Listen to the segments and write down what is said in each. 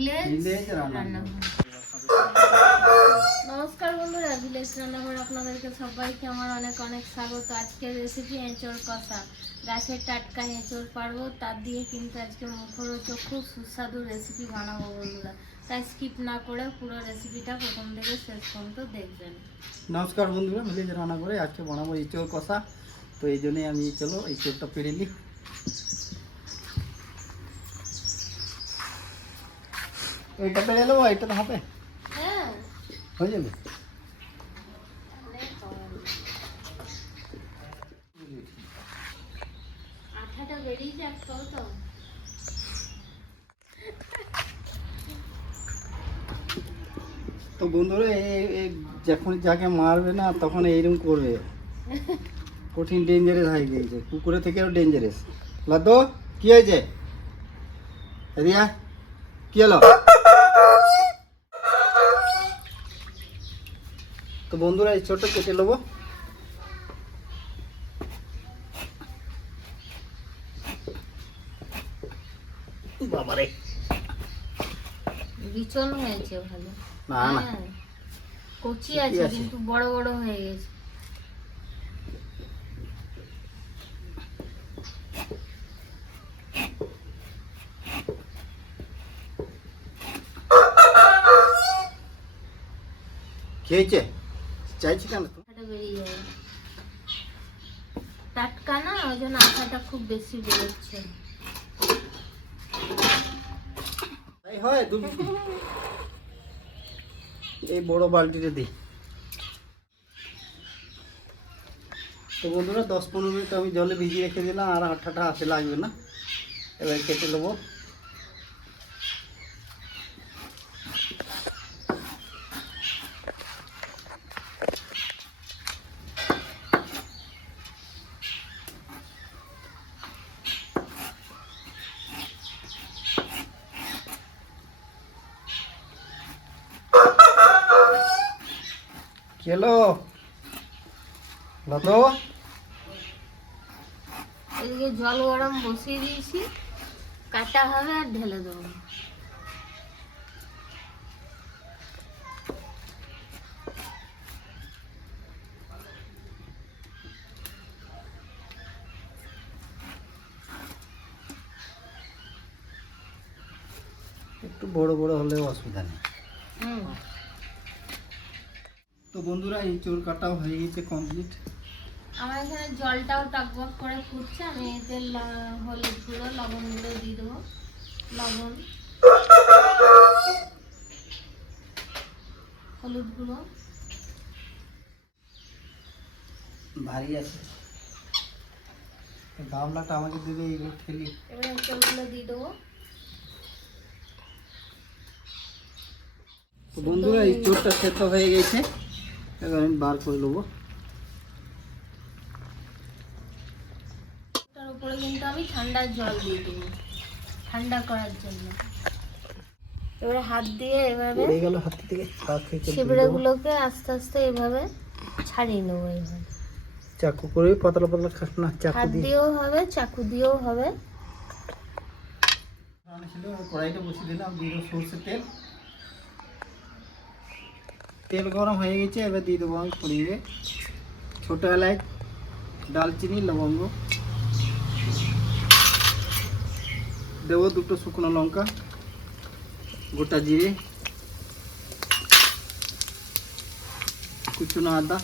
Village রান্নাঘর। নমস্কার বন্ধুরা, ভিলেজ রান্নাঘর আপনাদেরকে সবাইকে আমার অনেক অনেক স্বাগত। আজকের রেসিপি এঁচড় কষা। গাছের টাটকা এঁচড় পারবো, তার দিয়ে কিন্তু আজকে মুখরোচক খুব সুস্বাদু রেসিপি বানাবো বন্ধুরা। তাই স্কিপ না করে পুরো রেসিপিটা প্রথম থেকে শেষ পর্যন্ত দেখবেন। নমস্কার বন্ধুরা, ভিলেজ রান্নাঘরে আজকে বানাবো এঁচড় কষা। তো এই জন্যই আমি চলো এঁচড়টা পেরে নিই। এইটা পেরে নেবো, এটা তো হবে, হ্যাঁ হয়ে যাবে। আঠাটা বেরিয়ে যাক তো। তো বন্ধুরা যখন যাকে মারবে না তখন এইরকম করবে, কঠিন ডেঞ্জারাস হয়ে গিয়েছে, কুকুরে থেকেও ডেঞ্জারাস। লাদো কি হয়েছে রিয়া, কি হলো? তো বন্ধুরা এই ছোটটা কেটে নেবো। বাবারে বিচন হয়েছে ভালো। না না, কচি আছে কিন্তু বড় বড় হয়ে গেছে। খেয়েছে চাইছি কেন? আঠাটা বেরিয়ে যাবে, টাটকা না, ওই জন্য আঠাটা খুব বেশি বেরোচ্ছে। হয় এই বড় বালতিটা দিই। তো বন্ধুরা 10-15 মিনিট আমি জলে ভিজিয়ে রেখে দিলাম, আর আঠাটা হাতে লাগবে না। এবার কেটে নেবো। কেলো লতো, এদিকে জল গরম বসিয়ে দিয়েছি, কাটা হবে আর ঢেলে দেবো। একটু বড় বড় হলেও অসুবিধা নেই। তো বন্ধুরা এই চোর কাটাও হয়ে গেছে কমপ্লিট। আমার এখানে জলটাও টকবক করে ফুটছে, আমি এতে হলুদ গুঁড়ো লবণ গুঁড়ো দিয়ে দেবো। লবণ, হলুদ গুঁড়ো, ভারী আছে গামলাটা আমাকে দেবে, এইগুলো ঠেলি। এবার এঁচড়গুলো দিয়ে দেবো। তো বন্ধুরা এই চোরটা সেদ্ধ হয়ে গেছে, এবার আমি বার করে নেবো। তার উপরে কিন্তু আমি ঠান্ডা জল দিয়ে দেবো ঠান্ডা করার জন্য। এবারে হাত দিয়ে এভাবে পড়ে গেল হাত থেকে, ছিবড়েগুলোকে আস্তে আস্তে এভাবে ছাড়িয়ে নেবো। এইভাবে চাকু করে পাতলা পাতলা খাস না, চাকু হাত দিয়ে দিয়েও হবে, চাকু দিয়েও হবে। কড়াইটা বসিয়ে দিলাম, দিয়ে দেবো সরষের তেল। তেল গরম হয়ে গেছে, এবার দিয়ে দেবো আমি পরিয়ে ছোটো এলাচ, দালচিনি, লবঙ্গ, দেবো 2টো শুকনো লঙ্কা, গোটা জিরে, কুচনো আদা,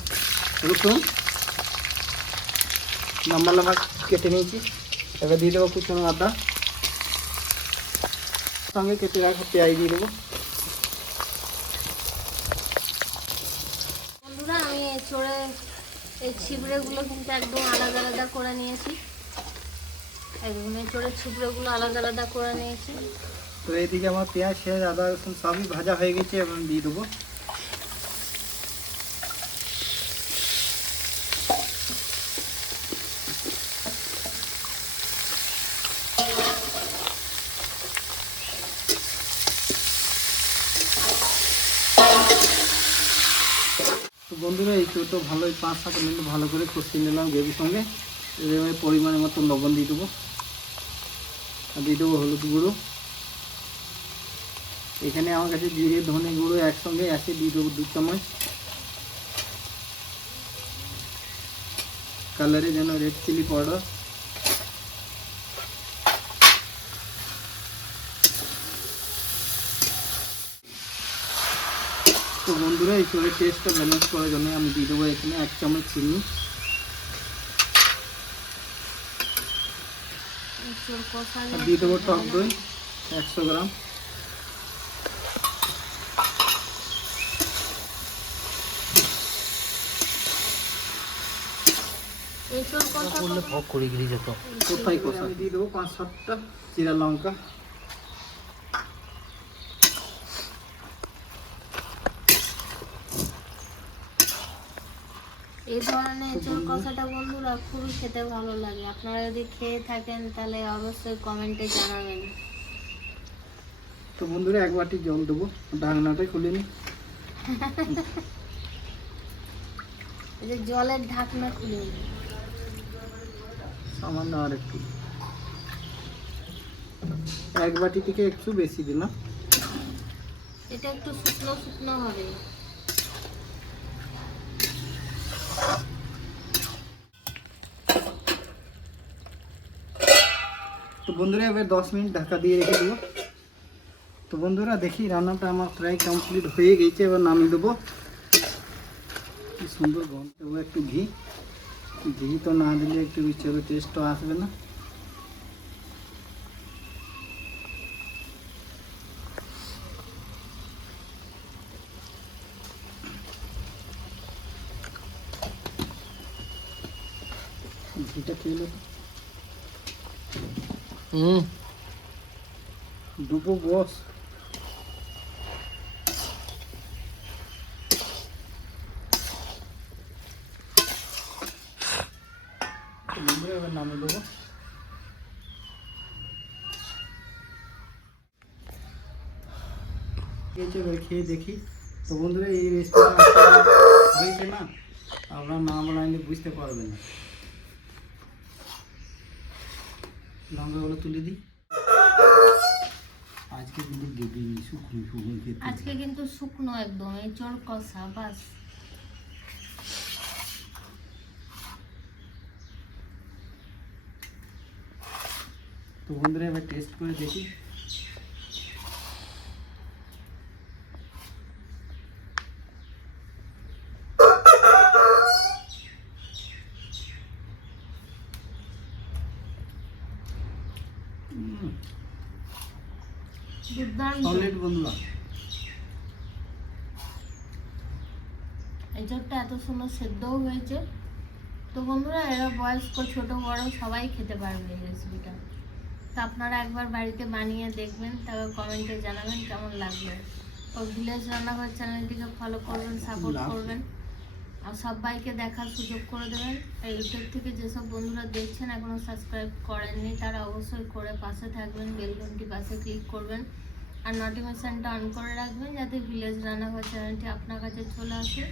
রসুন লম্বা লম্বা কেটে নিয়েছি। এবার দিয়ে দেবো কুচনো আদা, সঙ্গে কেটে রাখা পেঁয়াজ দিয়ে দেবো। বন্ধুরা আমি এঁচড়ে এই ছিবড়েগুলো কিন্তু একদম আলাদা আলাদা করে নিয়েছি। একদম এঁচড়ের ছিবড়েগুলো আলাদা আলাদা করে নিয়েছি। তো এইদিকে আমার পেঁয়াজ শেষ, আদা রসুন সবই ভাজা হয়ে গেছে, এবং দিয়ে দেবো। তো বন্ধুরা এই চোরটা ভালোই 5-7 মিনিট ভালো করে কষিয়ে নিলাম গ্রেভির সঙ্গে। এবার পরিমাণের মতো লবণ দিয়ে দেবো, আর দিয়ে দেবো হলুদ গুঁড়ো, এখানে আমার কাছে জিরে ধনে গুঁড়ো একসঙ্গে আছে, দিয়ে দেবো 2 চামচ। কালারের জন্য রেড চিলি পাউডার। তো বন্ধুরা এই চোরের টেস্টটা ব্যালেন্স করার জন্য আমি দিয়ে দেবো এখানে 1 চামচ চিনি। এঁচোড় কষা আর দিয়ে দেবো টক দই 100 গ্রাম। এঁচোড় কষা কোথায় কষা আমি দিয়ে দেবো 5-7টা জিরা লঙ্কা। এই ধরনের এঁচোড় কষাটা বন্ধুরা খুবই খেতে ভালো লাগে। আপনারা যদি খেয়ে থাকেন তাহলে অবশ্যই কমেন্টে জানাবেন। তো বন্ধুরা 1 বাটি জল দেবো, ঢাকনাটা খুলে নিই। এই যে জলের ঢাকনা খুলে নিন। সামান্য আর একটু, 1 বাটি থেকে একটু বেশি দিলাম। এটা একটু শুকনো শুকনো হবে। তো বন্ধুরা এবার 10 মিনিট ঢাকা দিয়ে রেখে দেবো। তো বন্ধুরা দেখি রান্নাটা আমার প্রায় কমপ্লিট হয়ে গেছে, এবার নামিয়ে দেবো। কি সুন্দর গন্ধ। দেবো একটু ঘি। ঘি তো না দিলে একটু ইচ্ছের টেস্টও আসবে না। ঘিটা খেয়ে দুটো বস। এবার নামিয়ে দেবো। এবার খেয়ে দেখি। তো বন্ধুরা এই রেসিপিটা হয়েছে না, আপনারা না বানাইলে বুঝতে পারবেন না। লঙ্কাগুলো তুলে দিই। আজকে কিন্তু দেবী শুকনো শুকনো খেতে। আজকে কিন্তু শুকনো একদম এঁচোড় কষা বাস। তো বন্ধুরা এবার টেস্ট করে দেখি। দুর্দান্ত সলিড বন্ধুরা। এঁচোড়টা এত সুন্দর সেদ্ধও হয়েছে। তো বন্ধুরা এরা বয়স্ক ছোট বড় সবাই খেতে পারবে এই রেসিপিটা। তো আপনারা একবার বাড়িতে বানিয়ে দেখবেন, তারপর কমেন্টে জানাবেন কেমন লাগলো। ও ভিলেজ রান্নাঘর চ্যানেলটিকে ফলো করবেন, সাপোর্ট করবেন আর সবাইকে দেখার সুযোগ করে দেবেন। আর ইউটিউব থেকে যেসব বন্ধুরা দেখছেন এখনও সাবস্ক্রাইব করেননি তারা অবশ্যই করে পাশে থাকবেন, বেল ঘন্টি পাশে ক্লিক করবেন আর নোটিফিকেশানটা অন করে রাখবেন যাতে ভিলেজ রান্নাঘর চ্যানেলটি আপনার কাছে চলে আসে।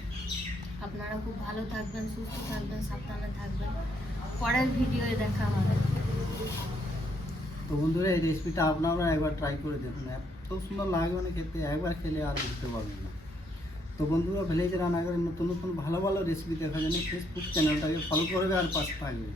আপনারা খুব ভালো থাকবেন, সুস্থ থাকবেন, সাবধানে থাকবেন। পরের ভিডিওয়ে দেখা হবে। তো বন্ধুরা এই রেসিপিটা আপনারা একবার ট্রাই করে দেখুন, এত সুন্দর লাগবে না খেতে, একবার খেলে আর বুঝতে পারবেন না। তো বন্ধুরা ভিলেজ রান্নাঘরের নতুন নতুন ভালো ভালো রেসিপি দেখার জন্য ফেসবুক চ্যানেলটাকে ফলো করবে আর পাশে থাকবে।